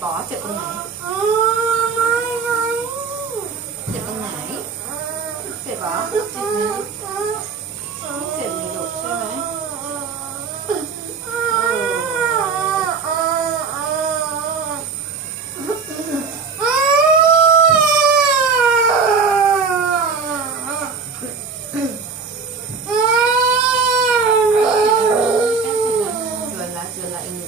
bỏ cho con nãy cho con nãy sẽ bỏ Hãy subscribe cho kênh không